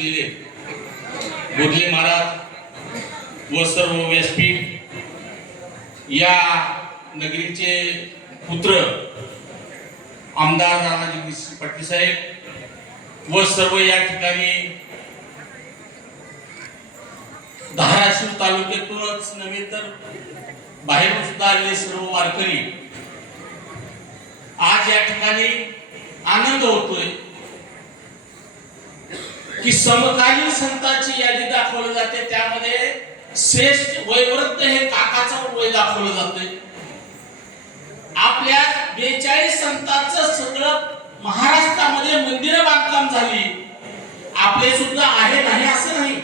असलेले बोधले महाराज व सर्व व्यासपीठ या नगरीचे पुत्र आमदार राणाजी पाटील साहेब व सर्व या ठिकाणी धाराशिव तालुक्यातूनच नव्हे तर बाहेरून सुद्धा आलेले सर्व वारकरी आज या ठिकाणी आनंद होतोय. की समकालीन संतांची यादी दाखवली जाते. त्यामध्ये श्रेष्ठ वयवृत्त हे काकाचं वय दाखवलं जाते आपल्या बेचाळीस संतांचं सगळं महाराष्ट्रामध्ये मंदिर बांधकाम झाली. आपले सुद्धा आहे नाही असं नाही.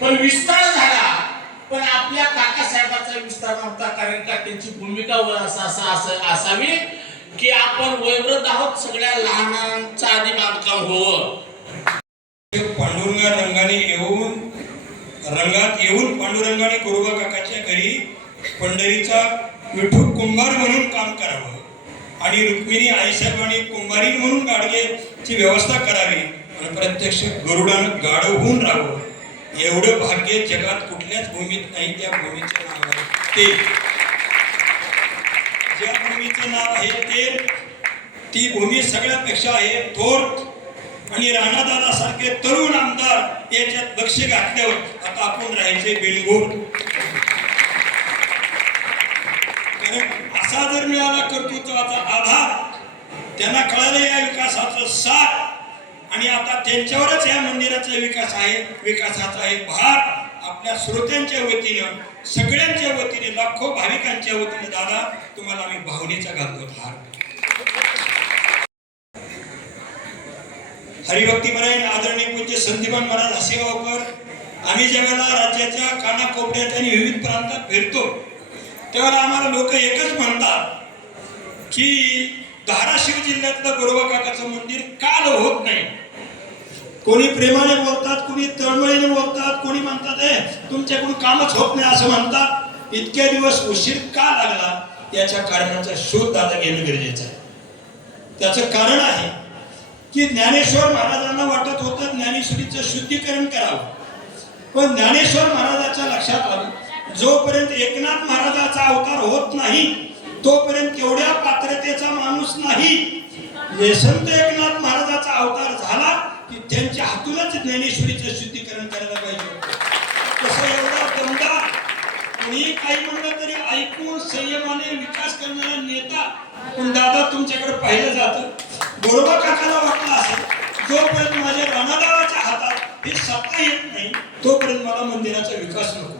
पण विस्तार झाला. पण आपल्या काकासाहेबाचा विस्तार नव्हता कारण का त्यांची भूमिका व असं असं असं असावी की आपण वयोवृद्ध आहोत सगळ्या लहानांचा आधी बांधकाम होवं. पांडुरंगा रंगाने येऊन रंगात येऊन पांडुरंगाने गुरुबा काकाच्या घरी पंढरीचा विठू कुंभार म्हणून काम करावं. आणि रुक्मिणी आईसाहेब आणि कुंभारी म्हणून गाडगेची व्यवस्था करावी. आणि प्रत्यक्ष गरुडानं गाढव होऊन राहावं. एवढं भाग्य जगात कुठल्याच भूमीत नाही. त्या भूमीचे नाव आहे ते ज्या भूमीचं नाव आहे ते ती भूमी सगळ्यापेक्षा आहे थोर आणि राणादादा सारखे तरुण आमदार याच्यात लक्ष घातल्यावर आता आपण राहायचे बिनगोर कारण असा जर मिळाला कर्तृत्वाचा आधार त्यांना कळालं या विकासाचं साथ आणि आता त्यांच्यावरच या मंदिराचा विकास आहे विकासाचा एक भाग आपल्या श्रोत्यांच्या वतीनं सगळ्यांच्या वतीने लाखो भाविकांच्या वतीने दादा तुम्हाला आम्ही भावनेचा घालतो हार हरिभक्तीपरायण आदरणीय पूज्य संदीपान महाराज हसेगावकर आम्ही जगाला राज्याच्या कानाकोपऱ्यात आणि विविध प्रांतात फिरतो. तेव्हा आम्हाला लोक एकच म्हणतात की धाराशिव जिल्ह्यातलं गोरोबा काकाचं मंदिर काल होत नाही. कोणी प्रेमाने बोलतात कोणी तळमळीने बोलतात कोणी म्हणतात हे तुमच्याकडून कामच होत नाही असं म्हणतात. इतके दिवस उशीर का लागला? याच्या कारणाचा शोध दादा घेणं गरजेचं आहे. त्याचं कारण आहे की ज्ञानेश्वर महाराजांना वाटत होतं ज्ञानेश्वरीचं शुद्धीकरण करावं. पण ज्ञानेश्वर महाराजाच्या लक्षात आलं जोपर्यंत एकनाथ महाराजाचा अवतार होत नाही तोपर्यंत केवढ्या पात्रतेचा माणूस नाही. यशवंत एकनाथ महाराजाचा अवतार झाला की त्यांच्या हातूनच ज्ञानेश्वरीचं शुद्धीकरण करायला पाहिजे तसं एवढा दमदा कोणी काही म्हणलं तरी ऐकून संयमाने विकास करणारा नेता पण दादा तुमच्याकडे पाहिलं जातं. गोरोबा काकाला वाटलं असेल जोपर्यंत माझ्या राणादाराच्या हातात हे सत्ता येत नाही तोपर्यंत मला मंदिराचा विकास नको.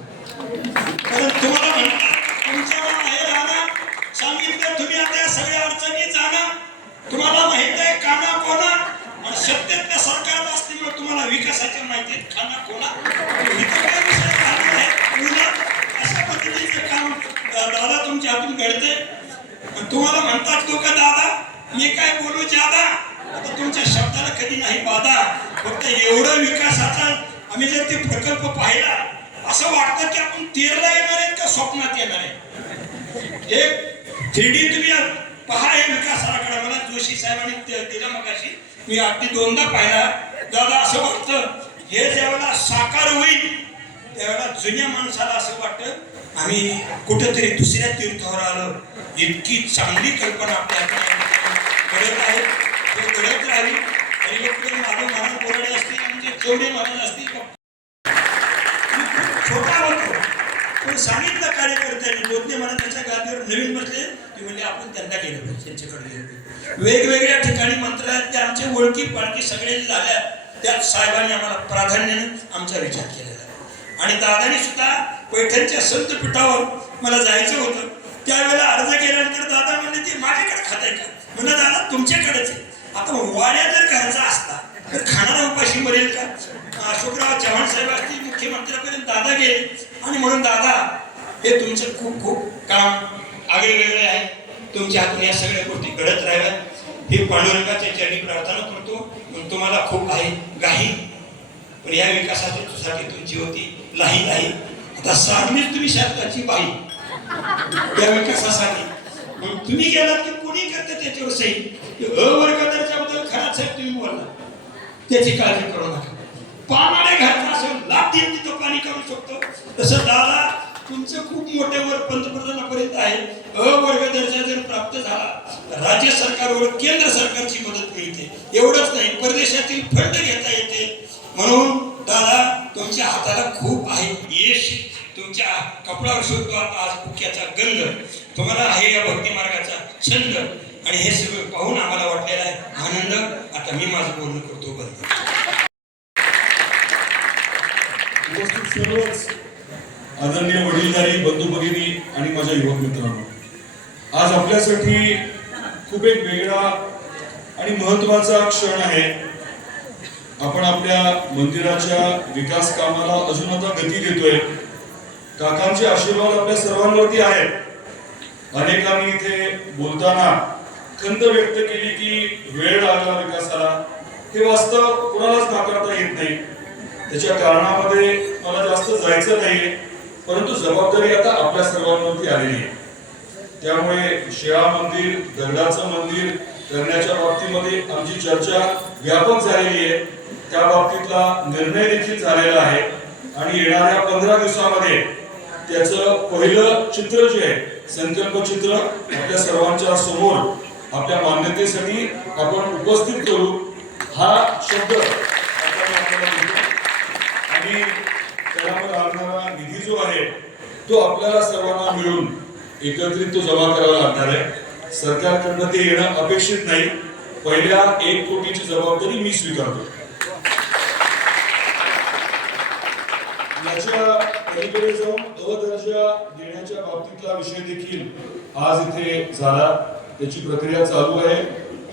कारण तुम्हाला म्हणतात तुमच्या आहे राणा सांगितलं तुम्ही आता या सगळ्या अडचणी जाणा तुम्हाला माहीत आहे काना कोणा आणि सत्तेतल्या सरकारत असल्यामुळे तुम्हाला विकासाच्या माहिती आहेत काना कोणा अशा पद्धतीचं काम दादा तुमच्या हातून घडते तुम्हाला म्हणतात लोक दादा मी काय बोलू जादा आता तुमच्या शब्दाला कधी नाही बाधा. फक्त एवढं विकासाचा आम्ही जर ते प्रकल्प पाहिला असं वाटतं की आपण तेरला येणार आहेत का स्वप्नात येणार आहे एक थ्री डी तुम्ही पहा हे विकास विकासाकडे मला जोशी साहेबांनी दिला मगाशी. मी अगदी दोनदा पाहिला. दादा असं वाटतं हे ज्यावेळेला साकार होईल त्यावेळेला जुन्या माणसाला असं वाटतं आम्ही कुठंतरी दुसऱ्या तीर्थावर आलो. इतकी चांगली कल्पना आपल्या घडत आहे. ते घडत राहावी आणि लोक माझे महाराज बोराडे असतील म्हणजे जेवढे महाराज असतील मी खूप छोटा होतो. पण सांगितलं कार्यकर्त्यांनी बोधने महाराजांच्या गादीवर नवीन बसले की म्हणजे आपण त्यांना गेलं पाहिजे त्यांच्याकडे गेलं वेगवेगळ्या ठिकाणी मंत्रालयात त्या आमचे ओळखी पाळखी सगळे झाल्या त्यात साहेबांनी आम्हाला प्राधान्याने आमचा विचार केलेला आहे. आणि दादानी सुद्धा पैठणच्या संत पीठावर मला जायचं होतं. त्यावेळेला अर्ज केल्यानंतर दादा म्हणले ते माझ्याकडे खाताय का म्हणलं दादा तुमच्याकडेच आहे. आता वाड्या जर घरचा असता तर खाणारा उपाशी मरेल का? अशोकराव चव्हाण साहेब असतील मुख्यमंत्र्यापर्यंत दादा गेले. आणि म्हणून दादा हे तुमचं खूप खूप काम आगळे वेगळे आहे. तुमच्या हातून या सगळ्या गोष्टी घडत राहाव्यात हे पांडुरंगाच्या चरणी प्रार्थना करतो. पण तुम्हाला खूप आहे गाही पण या विकासाच्या साठी तुमची होती. लाही लाही आता सारणीच तुम्ही शासनाची बाई. या विकासासाठी. तुम्ही गेलात की कोणी करते त्याच्यावर सही? अ वर्ग दर्जाबद्दल खराच साहेब तुम्ही बोलला. त्याची काळजी करू नका. पानाने घातला असेल लाभ देऊन तिथं पाणी करू शकतो. तसं दादा तुमचं खूप मोठ्यावर पंतप्रधानापर्यंत आहे. अ वर्ग दर्जा जर प्राप्त झाला राज्य सरकारवर केंद्र सरकारची मदत मिळते. एवढंच नाही परदेशातील फंड घेता येते. म्हणून दादा तुमच्या हाताला खूप आहे. यश तुमच्या कपडावर शोधतो आता आज मुख्याचा गंध. तुम्हाला आहे या भक्ती मार्गाचा छंद. आणि हे सगळं पाहून आम्हाला वाटलेला आहे आनंद आता मी माझं बोलणं करतो बंद सर्वच आदरणीय वडीलधारी बंधू भगिनी आणि माझ्या युवक मित्रांनो आज आपल्यासाठी खूप एक वेगळा आणि महत्त्वाचा क्षण आहे. आपण आपल्या मंदिराच्या विकास कामाला अजून आता गती देतोय. काकांचे आशीर्वाद आपल्या सर्वांवरती आहेत. अनेकांनी इथे बोलताना खंत व्यक्त केली की वेळ लागला विकासाला. हे वास्तव कुणालाच नाकारता येत नाही. त्याच्या कारणामध्ये मला जास्त जायचं नाहीये परंतु जबाबदारी आता आपल्या सर्वांवरती आलेली आहे. त्यामुळे शिळा मंदिर दगडाचं मंदिर करण्याच्या बाबतीमध्ये आमची चर्चा व्यापक झालेली आहे. त्या बाबतीतला निर्णय देखील झालेला आहे. आणि येणाऱ्या पंधरा दिवसामध्ये त्याचं पहिलं चित्र जे आहे संकल्प चित्र आपल्या सर्वांच्या समोर आपल्या मान्यतेसाठी आपण उपस्थित करू हा शब्द आणि त्याला लागणारा निधी जो आहे तो आपल्याला सर्वांना मिळून एकत्रित तो जमा करावा लागणार आहे. सरकारकडनं ते येणं अपेक्षित नाही. पहिल्या एक कोटीची जबाबदारी मी स्वीकारतो. याच्या पलीकडे जाऊन अ दर्जा देण्याच्या बाबतीतला विषय देखील आज इथे झाला. त्याची प्रक्रिया चालू आहे.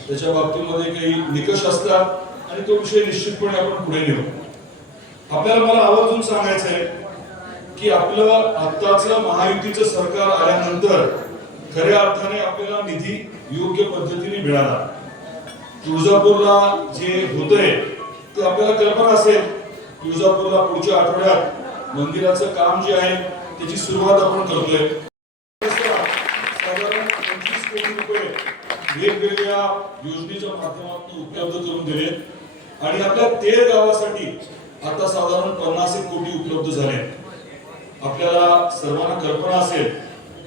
त्याच्या बाबतीमध्ये काही निकष असतात आणि तो विषय निश्चितपणे आपण पुढे नेऊ. आपल्याला मला आवर्जून सांगायचं आहे की आपलं आत्ताचं महायुतीचं सरकार आल्यानंतर खऱ्या अर्थाने आपल्याला निधी योग्य पद्धतीने मिळाला. तुळजापूरला जे होतंय ते आपल्याला कल्पना असेल. तुळजापूरला पुढच्या आठवड्यात मंदिराचं काम जे आहे त्याची सुरुवात आपण करतोय. साधारण पंचवीस कोटी रुपये वेगवेगळ्या योजनेच्या माध्यमातून उपलब्ध करून दिले. आणि आपल्या तेर गावासाठी आता साधारण पन्नास एक कोटी उपलब्ध झाले. आपल्याला सर्वांना कल्पना असेल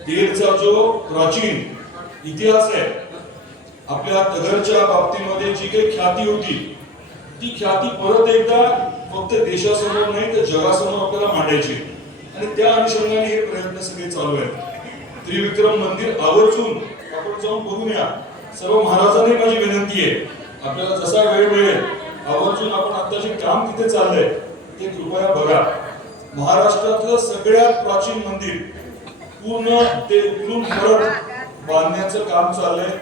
तेरचा जो प्राचीन इतिहास आहे आपल्या तगरच्या बाबतीमध्ये जी काही ख्याती होती ती ख्याती परत एकदा फक्त देशासमोर नाही तर जगासमोर आपल्याला मांडायची. आणि त्या अनुषंगाने हे प्रयत्न सगळे चालू आहेत. त्रिविक्रम मंदिर आवर्जून आपण जाऊन बघूया सर्व महाराजांनी माझी विनंती आहे. आपल्याला जसा वेळ मिळेल आवर्जून आपण आता जे काम तिथे चाललंय ते कृपया बघा. महाराष्ट्रातलं सगळ्यात प्राचीन मंदिर पूर्ण ते उकलून परत बांधण्याचं काम चाललंय.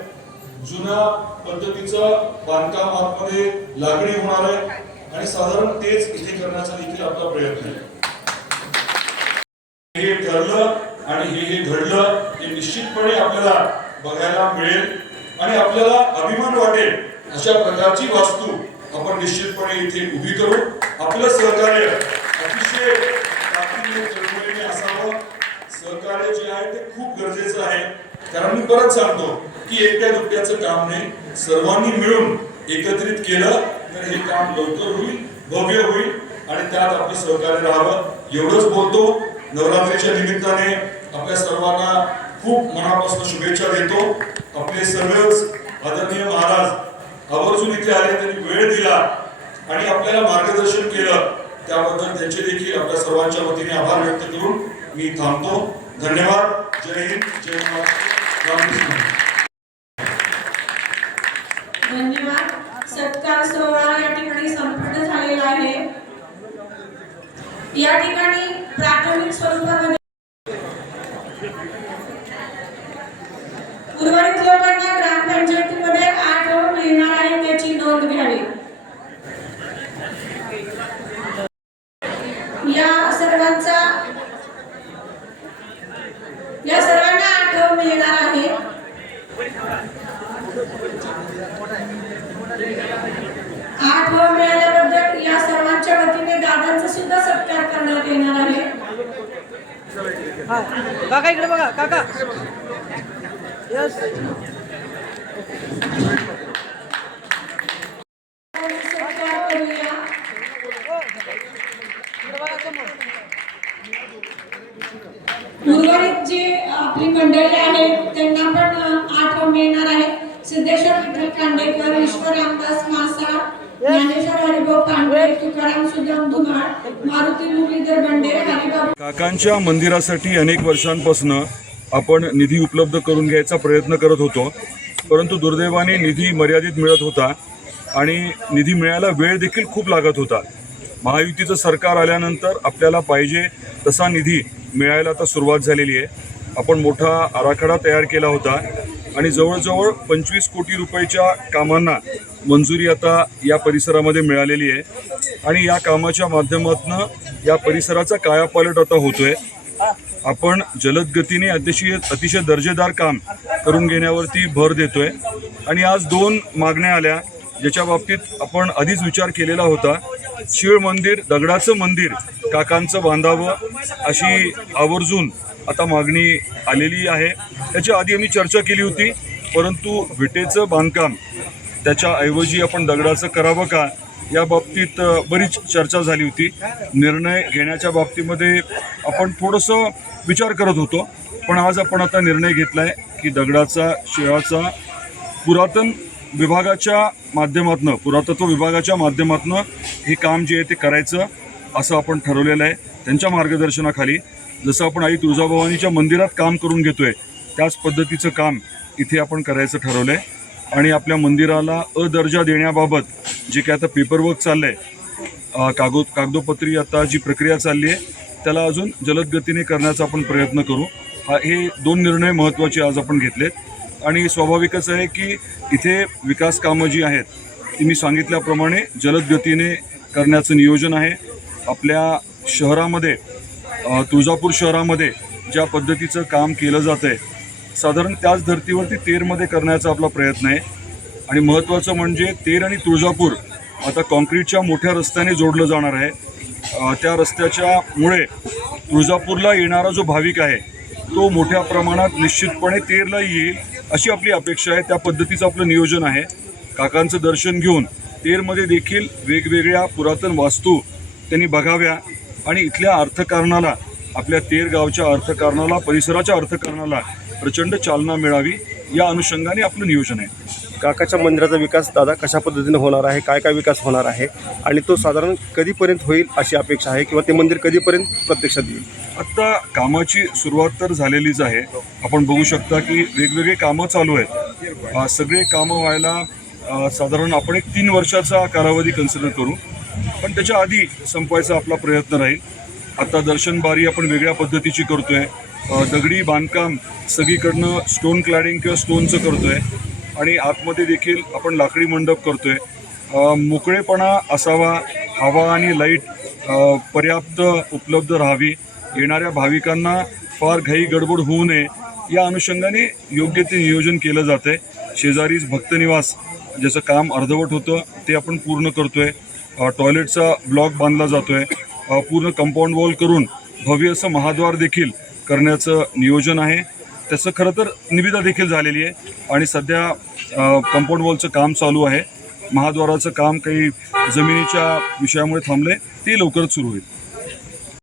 जुन्या पद्धतीचं बांधकाम आतमध्ये लागणी होणार आहे. आणि साधारण तेच इथे करण्याचा देखील आपला प्रयत्न आहे. हे ठरलं आणि हे हे घडलं हे निश्चितपणे आपल्याला बघायला मिळेल आणि आपल्याला अभिमान वाटेल अशा प्रकारची वास्तू आपण निश्चितपणे इथे उभी करू. आपलं सहकार्य अतिशय चळवळीने असावं. सहकार्य जे आहे ते खूप गरजेचं आहे. कारण मी परत सांगतो की एकट्या दुकट्याचं काम नाही. सर्वांनी मिळून एकत्रित केलं तर हे काम लवकर होईल भव्य होईल आणि त्यात आपलं सहकार्य राहावं. एवढंच बोलतो नवरात्रीच्या निमित्ताने आपल्या सर्वांना खूप मनापासून शुभेच्छा देतो. आपले सर्वच आदरणीय महाराज आवर्जून इथे आले त्यांनी वेळ दिला आणि आपल्याला मार्गदर्शन केलं. त्याबद्दल त्यांचे देखील आपल्या सर्वांच्या वतीने आभार व्यक्त करून मी थांबतो. धन्यवाद. जय हिंद जय महाराष्ट्र. धन्यवाद. सत्कार सोहळा या ठिकाणी संपन्न झालेला आहे. या ठिकाणी प्राथमिक स्वरूपामध्ये उर्वरित लोकांना ग्रामपंचायतीमध्ये आठ मिळणार आहे त्याची नोंद घ्यावी या सर्वांचा या सर्वांना आठ ओळ मिळणार आहे आठ ओळ मिळाल्याबद्दल या सर्वांच्या वतीने दादांचा सुद्धा सत्कार करण्यात येणार आहे काका इकडे बघा काका. करूया उर्वरित जी आपली मंडळी आहे त्यांना पण आठवण मिळणार आहे. सिद्धेश्वर विठ्ठल खांडेकर ईश्वर रामदास मासाळ ज्ञानेश्वर हरिभाऊ पांडे तुकाराम सुदाम धुमाळ मारुती मुरलीधर बंडे काकांच्या मंदिरासाठी अनेक वर्षांपासून आपण निधी उपलब्ध करून घ्यायचा प्रयत्न करत होतो. परंतु दुर्दैवाने निधी मर्यादित मिळत होता आणि निधी मिळायला वेळ देखील खूप लागत होता. महायुतीचं सरकार आल्यानंतर आपल्याला पाहिजे तसा निधी मिळायला आता सुरुवात झालेली आहे. आपण मोठा आराखडा तयार केला होता आणि जवळजवळ पंचवीस कोटी रुपयाच्या कामांना मंजुरी आता या परिसरामध्ये मिळालेली आहे. आणि या कामाच्या माध्यमातून या परिसराचा कायापालट आता होतोय. आपण जलद गतीने अतिशय अतिशय दर्जेदार काम करून घेण्यावरती भर देतोय. आणि आज दोन मागण्या आल्या ज्याच्या बाबतीत आपण आधीच विचार केलेला होता. शिळ मंदिर दगडाचं मंदिर काकांचं बांधावं अशी आवर्जून आता मागणी आलेली आहे. त्याच्या आधी आम्ही चर्चा केली होती परंतु विटेचं बांधकाम त्याच्याऐवजी आपण दगडाचं करावं का? या बाबतीत बरीच चर्चा झाली होती. निर्णय घेण्याच्या बाबतीमध्ये आपण थोडंसं विचार करत होतो. पण आज आपण आता निर्णय घेतला आहे की दगडाचा शिळाचा पुरातन विभागाच्या माध्यमातनं पुरातत्व विभागाच्या माध्यमातनं हे काम जे आहे ते करायचं असं आपण ठरवलेलं आहे. त्यांच्या मार्गदर्शनाखाली जसं आपण आई तुळजाभवानीच्या मंदिरात काम करून घेतोय त्याच पद्धतीचं काम इथे आपण करायचं ठरवलं आहे आणि आपल्या मंदिराला अ दर्जा देण्याबाबत जे काय आता पेपरवर्क चाललं आहे कागद कागदोपत्री आता जी प्रक्रिया चालली आहे त्याला अजून जलद गतीने करण्याचा आपण प्रयत्न करू. हा हे दोन निर्णय महत्त्वाचे आज आपण घेतलेत. आणि स्वाभाविकच आहे की इथे विकास कामं जी आहेत ती मी सांगितल्याप्रमाणे जलद गतीने करण्याचं नियोजन आहे. आपल्या शहरामध्ये तुळजापूर शहरामध्ये ज्या पद्धतीचं काम केलं जातं आहे साधारण त्याच धर्तीवरती तेरमध्ये करण्याचा आपला प्रयत्न आहे. आणि महत्त्वाचं म्हणजे तेर आणि तुळजापूर आता कॉन्क्रीटच्या मोठ्या रस्त्याने जोडलं जाणार आहे. त्या रस्त्याच्या मुळे तुळजापूरला येणारा जो भाविक आहे तो मोठ्या प्रमाणात निश्चितपणे तेरला येईल अशी आपली अपेक्षा आहे. त्या पद्धतीचं आपलं नियोजन आहे. काकांचं दर्शन घेऊन तेरमध्ये देखील वेगवेगळ्या पुरातन वास्तू त्यांनी बघाव्या आणि इथल्या अर्थकारणाला आपल्या तेर गावच्या अर्थकारणाला परिसराच्या अर्थकारणाला प्रचंड चालना मिळावी या अनुषंगाने आपलं नियोजन आहे. काकाच्या मंदिराचा विकास दादा कशा पद्धतीने होणार आहे काय काय विकास होणार आहे आणि तो साधारण कधीपर्यंत होईल अशी अपेक्षा आहे किंवा ते मंदिर कधीपर्यंत प्रत्यक्षात येईल? आत्ता कामाची सुरुवात तर झालेलीच आहे. आपण बघू शकता की वेगवेगळे कामं चालू आहेत. सगळे कामं व्हायला साधारण आपण एक तीन वर्षाचा कालावधी कन्सिडर करू. पण त्याच्या आधी संपवायचा आपला प्रयत्न राहील. आता दर्शन बारी आपण वेगळ्या पद्धतीची करतोय. दगडी बांधकाम सगळीकडनं स्टोन क्लॅडिंग किंवा स्टोनचं करतोय. आणि आतमध्ये देखील आपण लाकडी मंडप करतोय. आहे मोकळेपणा असावा हवा आणि लाइट पर्याप्त उपलब्ध राहावी. येणाऱ्या भाविकांना फार घाई गडबड होऊ नये. या अनुषंगाने योग्य ते नियोजन केलं जातं आहे शेजारीच भक्तनिवास ज्याचं काम अर्धवट होतं ते आपण पूर्ण करतोय. आहे टॉयलेटचा ब्लॉक बांधला जातोय. आहे पूर्ण कंपाऊंड वॉल करून भव्य असं महाद्वार देखील करण्याचं नियोजन आहे. त्याचं खरं तर निविदा देखील झालेली आहे आणि सध्या कंपाऊंड वॉलचं काम चालू आहे. महाद्वाराचं काम काही जमिनीच्या विषयामुळे थांबलं आहे ते लवकरच सुरू होईल.